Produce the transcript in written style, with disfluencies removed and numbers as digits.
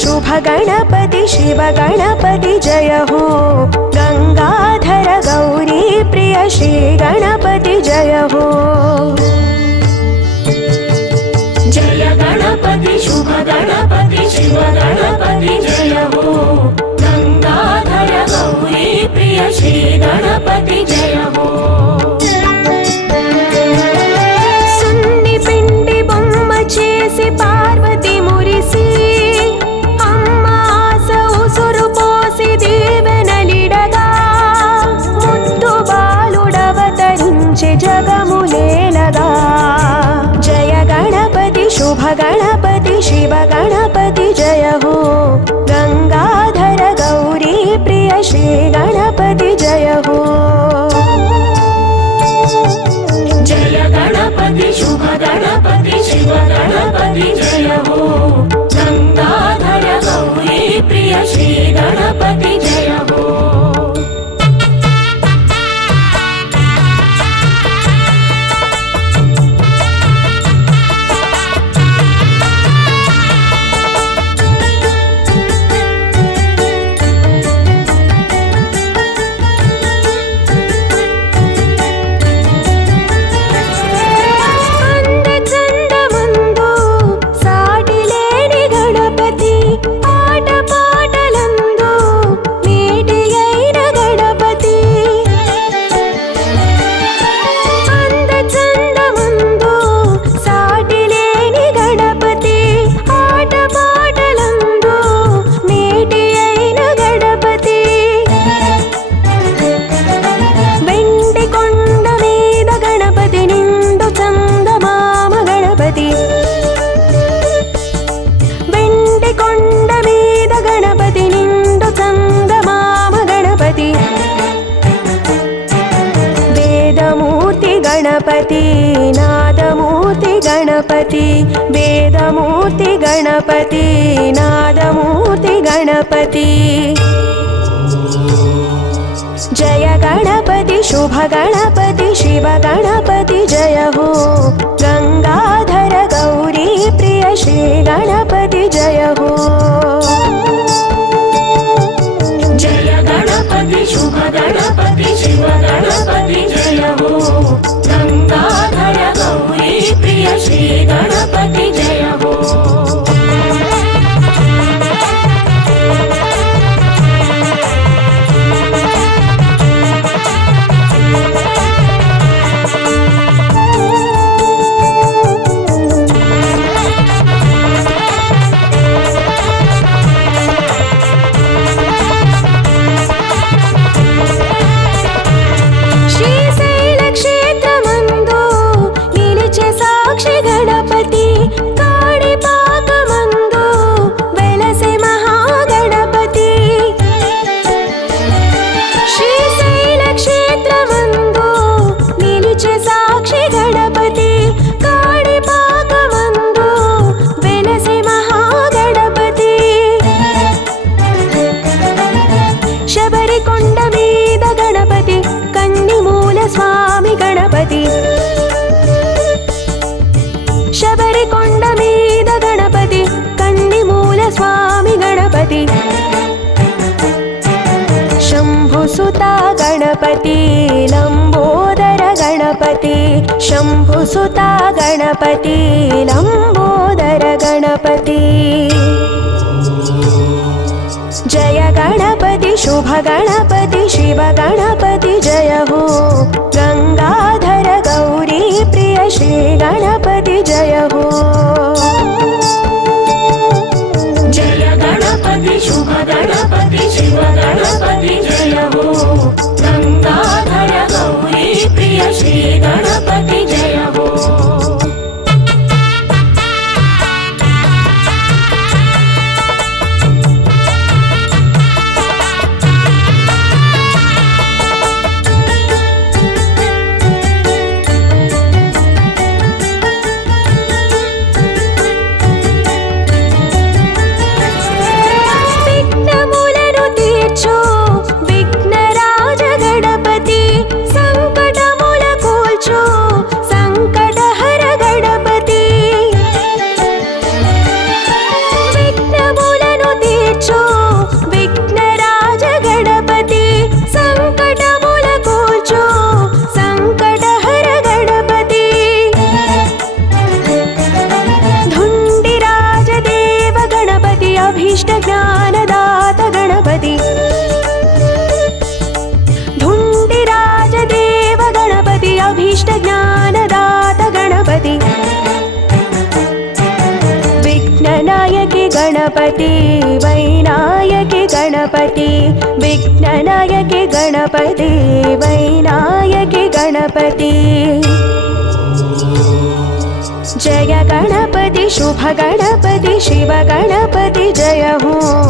शुभ गणपति शिव गणपति जय हो गंगाधर गौरी प्रिय श्री गणपति जय हो। जय गणपति शुभ गणपति शिव गणपति जय हो गंगाधर गौरी प्रिय श्री गणपति जय हो। सुन्नि पिंडि बोम्म चेसि पार्वती मुरिसी जगमुलेलगा। जय गणपति शुभ गणपति शिव गणपति जय हो गंगाधर गौरी प्रिय श्री गणपति जय हो। जय गणपति शुभ गणपति शिव गणपति जय हो गंगाधर गौरी प्रिय श्री गणपति जय हो। गणपति नादमूर्ति गणपति वेदमूर्ति गणपति नादमूर्ति गणपति। जय गणपति शुभ गणपति शिव गणपति जय हो गंगाधर गौरी प्रिय श्री गणपति जय हो। जय गणपति शुभ गणपति शिव गणपति जय हो गंगाधर गौरी प्रिय श्री गणपति जय हो। शबरिकोंड मीद गणपति कन्निमूल स्वामी गणपति। शंभुसुता गणपति लंबोदर गणपति शंभुसुता गणपति लंबोदर गणपति। जय गणपति शुभ गणपति शिव गणपति जय हो गंगाधर गौरी प्रिय श्री गणपति जय हो। जय गणपति शुभ गणपति शिव गणपति जय हो गंगाधर गौरी प्रिय श्री गणपति जय हो। इष्ट ज्ञानदाता गणपति विघ्ननायकी गणपति वैनायकी गणपति विघ्ननायकी गणपति वैनायकी गणपति जय गणपति शुभ गणपति शिव गणपति जय हो